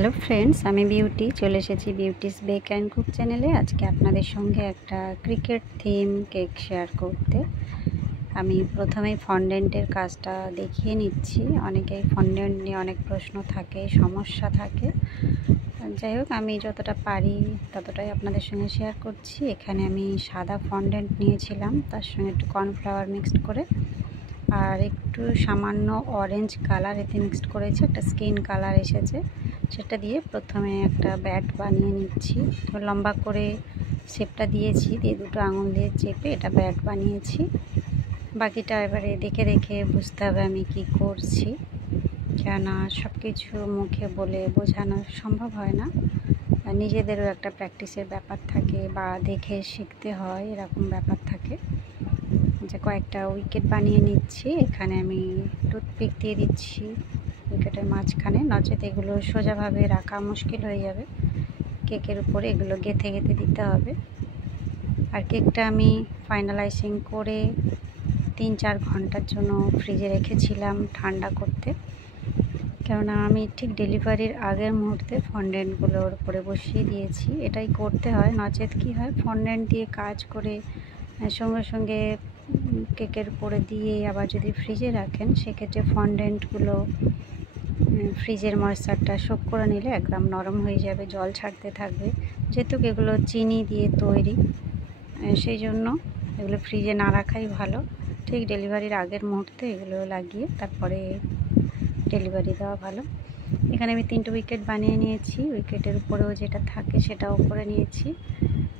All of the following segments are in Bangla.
হ্যালো ফ্রেন্ডস, আমি বিউটি চলে এসেছি বিউটিস বেক অ্যান্ড কুক চ্যানেলে। আজকে আপনাদের সঙ্গে একটা ক্রিকেট থিম কেক শেয়ার করতে। আমি প্রথমেই ফন্ডেন্টের কাজটা দেখিয়ে নিচ্ছি। অনেকেই ফন্ডেন্ট নিয়ে অনেক প্রশ্ন থাকে, সমস্যা থাকে। যাই হোক, আমি যতটা পারি ততটাই আপনাদের সঙ্গে শেয়ার করছি। এখানে আমি সাদা ফন্ডেন্ট নিয়েছিলাম, তার সঙ্গে একটু কর্নফ্লাওয়ার মিক্সড করে আর একটু সামান্য অরেঞ্জ কালার এতে মিক্সড করেছি, একটা স্কিন কালার এসেছে, সেটা দিয়ে প্রথমে একটা ব্যাট বানিয়ে নিচ্ছি। তো লম্বা করে শেপটা দিয়েছি, দিয়ে দুটো আঙুল দিয়ে চেপে এটা ব্যাট বানিয়েছি। বাকিটা এবারে দেখে দেখে বুঝতে হবে আমি কি করছি, কেননা সব কিছু মুখে বলে বোঝানো সম্ভব হয় না। নিজেদেরও একটা প্র্যাকটিসের ব্যাপার থাকে বা দেখে শিখতে হয়, এরকম ব্যাপার থাকে। যে কয়েকটা উইকেট বানিয়ে নিচ্ছি। এখানে আমি টুথপিক দিয়ে দিচ্ছি উইকেটের মাঝখানে, নচেত এগুলো সোজাভাবে রাখা মুশকিল হয়ে যাবে। কেকের উপরে এগুলো গেঁথে গেঁথে দিতে হবে। আর কেকটা আমি ফাইনালাইজিং করে 3-4 ঘন্টার জন্য ফ্রিজে রেখেছিলাম ঠান্ডা করতে, কেননা আমি ঠিক ডেলিভারির আগের মুহূর্তে ফন্ডেন্টগুলোর উপরে বসিয়ে দিয়েছি। এটাই করতে হয়, নচেত কী হয়, ফন্ডেন্ট দিয়ে কাজ করে সঙ্গে সঙ্গে কেকের উপরে দিয়ে আবার যদি ফ্রিজে রাখেন, সেক্ষেত্রে ফন্ডেন্টগুলো ফ্রিজের ময়েশ্চারটা শোক করে নিলে একদম নরম হয়ে যাবে, জল ছাড়তে থাকবে। যেহেতু এগুলো চিনি দিয়ে তৈরি, সেই জন্য এগুলো ফ্রিজে না রাখাই ভালো। ঠিক ডেলিভারির আগের মুহূর্তে এগুলো লাগিয়ে তারপরে ডেলিভারি দেওয়া ভালো। এখানে আমি 3টে উইকেট বানিয়ে নিয়েছি। উইকেটের উপরেও যেটা থাকে সেটাও করে নিয়েছি।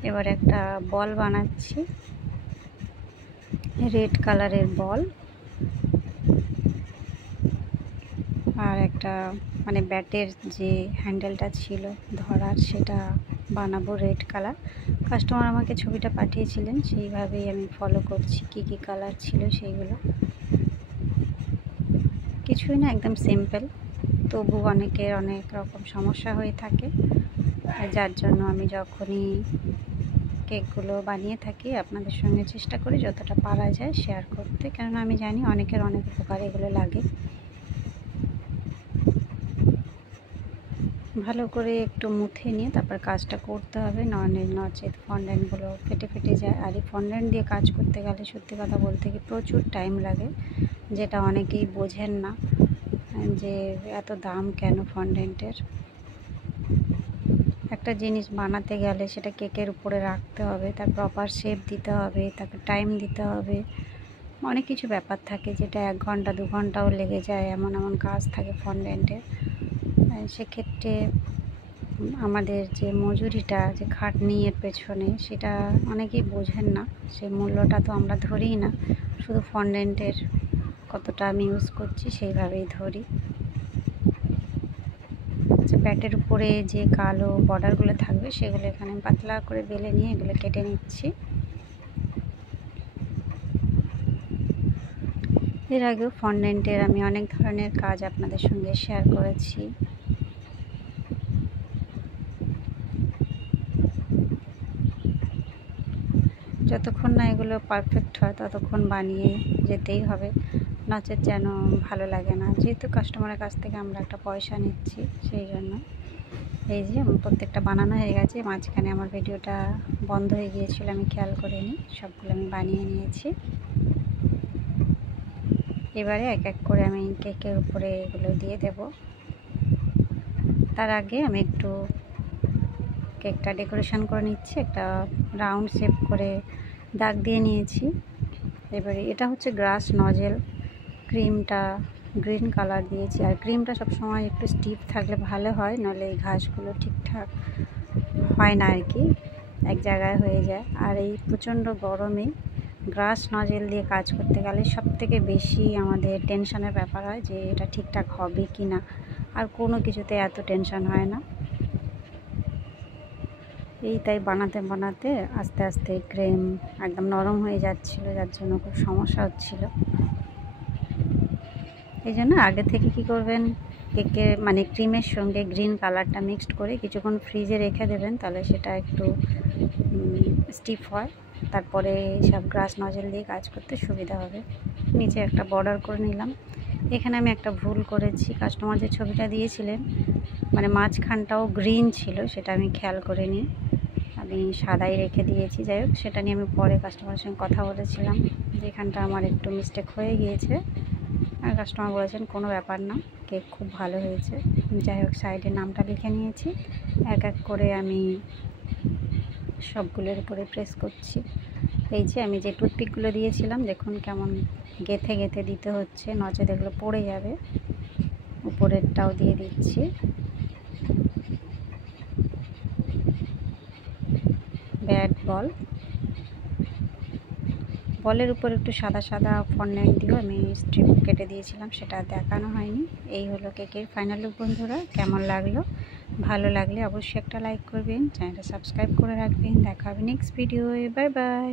এবার একটা বল বানাচ্ছি, রেড কালারের বল। আর একটা ব্যাটের যে হ্যান্ডেলটা ছিল ধরার, সেটা বানাবো রেড কালার। কাস্টমার আমাকে ছবিটা পাঠিয়েছিলেন, সেইভাবেই আমি ফলো করছি। কি কি কালার ছিল সেইগুলো, কিছুই না, একদম সিম্পল। তবু অনেকের অনেক রকম সমস্যা হয়ে থাকে, যার জন্য আমি যখনই কেকগুলো বানিয়ে থাকি আপনাদের সঙ্গে চেষ্টা করি যতটা পারা যায় শেয়ার করতে, কেননা আমি জানি অনেকের অনেক উপকার এগুলো লাগে। ভালো করে একটু মুথে নিয়ে তারপর কাজটা করতে হবে, নচেত ফন্ডেন্টগুলো ফেটে ফেটে যায়। আর এই ফন্ডেন্ট দিয়ে কাজ করতে গেলে সত্যি কথা বলতে কি প্রচুর টাইম লাগে, যেটা অনেকেই বোঝেন না, যে এত দাম কেন ফন্ডেন্টের। একটা জিনিস বানাতে গেলে সেটা কেকের উপরে রাখতে হবে, তার প্রপার শেপ দিতে হবে, তাকে টাইম দিতে হবে, অনেক কিছু ব্যাপার থাকে, যেটা 1 ঘন্টা 2 ঘন্টাও লেগে যায়। এমন এমন কাজ থাকে ফন্ডেন্টের। সেক্ষেত্রে আমাদের যে মজুরিটা, যে খাটনি এর পেছনে, সেটা অনেকেই বোঝেন না। সেই মূল্যটা তো আমরা ধরিই না, শুধু ফন্ডেন্টের কতটা আমি ইউজ করছি সেইভাবেই ধরি। আচ্ছা, ব্যাটের উপরে যে কালো বর্ডারগুলো থাকবে সেগুলো এখানে পাতলা করে বেলে নিয়ে এগুলো কেটে নিচ্ছি। এর আগেও ফন্ডেন্টের আমি অনেক ধরনের কাজ আপনাদের সঙ্গে শেয়ার করেছি। যতক্ষণ না এগুলো পারফেক্ট হয় ততক্ষণ বানিয়ে যেতেই হবে, নচেত যেন ভালো লাগে না। যেহেতু কাস্টমারের কাছ থেকে আমরা একটা পয়সা নিচ্ছি, সেই জন্য। এই যে প্রত্যেকটা বানানো হয়ে গেছে। মাঝখানে আমার ভিডিওটা বন্ধ হয়ে গিয়েছিল, আমি খেয়াল করিনি। সবগুলো আমি বানিয়ে নিয়েছি। এবারে এক এক করে আমি কেকের উপরে এগুলো দিয়ে দেব। তার আগে আমি একটু কেকটা ডেকোরেশন করে নিচ্ছি। একটা রাউন্ড শেপ করে দাগ দিয়ে নিয়েছি। এবারে এটা হচ্ছে গ্রাস নজেল, ক্রিমটা গ্রিন কালার দিয়েছি। আর ক্রিমটা সবসময় একটু স্টিফ থাকলে ভালো হয়, নাহলে এই ঘাসগুলো ঠিকঠাক হয় না আর কি, এক জায়গায় হয়ে যায়। আর এই প্রচণ্ড গরমে গ্রাস নজেল দিয়ে কাজ করতে গেলে সবথেকে বেশি আমাদের টেনশনের ব্যাপার হয়, যে এটা ঠিকঠাক হবে কি না। আর কোনো কিছুতে এত টেনশন হয় না। তাই বানাতে বানাতে আস্তে আস্তে ক্রিম একদম নরম হয়ে যাচ্ছিল, যার জন্য খুব সমস্যা হচ্ছিল। এই জন্য আগে থেকে কি করবেন, কেকে ক্রিমের সঙ্গে গ্রিন কালারটা মিক্সড করে কিছুক্ষণ ফ্রিজে রেখে দেবেন, তাহলে সেটা একটু স্টিফ হয়। তারপরে সব গ্রাস নজেল দিয়ে কাজ করতে সুবিধা হবে। নিচে একটা বর্ডার করে নিলাম। এখানে আমি একটা ভুল করেছি, কাস্টমার যে ছবিটা দিয়েছিলেন মানে মাঝখানটাও গ্রিন ছিল, সেটা আমি খেয়াল করিনি, আমি সাদাই রেখে দিয়েছি। যাই হোক, সেটা নিয়ে আমি পরে কাস্টমারের সঙ্গে কথা বলেছিলাম যে এখানটা আমার একটু মিস্টেক হয়ে গিয়েছে। আর কাস্টমার বলেছেন কোনো ব্যাপার না, কেক খুব ভালো হয়েছে। যাই হোক, সাইডে নামটা লিখে নিয়েছি। এক এক করে আমি সবগুলোর উপরে প্রেস করছি। এই যে আমি যে টুথপিকগুলো দিয়েছিলাম, দেখুন কেমন গেঁথে গেঁথে দিতে হচ্ছে, নচেত এগুলো পড়ে যাবে। উপরেরটাও দিয়ে দিচ্ছি। ব্যাট বল, বলের উপর একটু সাদা সাদা ফন্ডেন্ট দিয়েও আমি স্ট্রিপ কেটে দিয়েছিলাম, সেটা দেখানো হয়নি। এই হলো কেকের ফাইনাল লুক বন্ধুরা। কেমন লাগলো? ভালো লাগলে অবশ্যই একটা লাইক করবেন, চ্যানেলটা সাবস্ক্রাইব করে রাখবেন। দেখা হবে নেক্সট ভিডিওয়ে। Bye bye.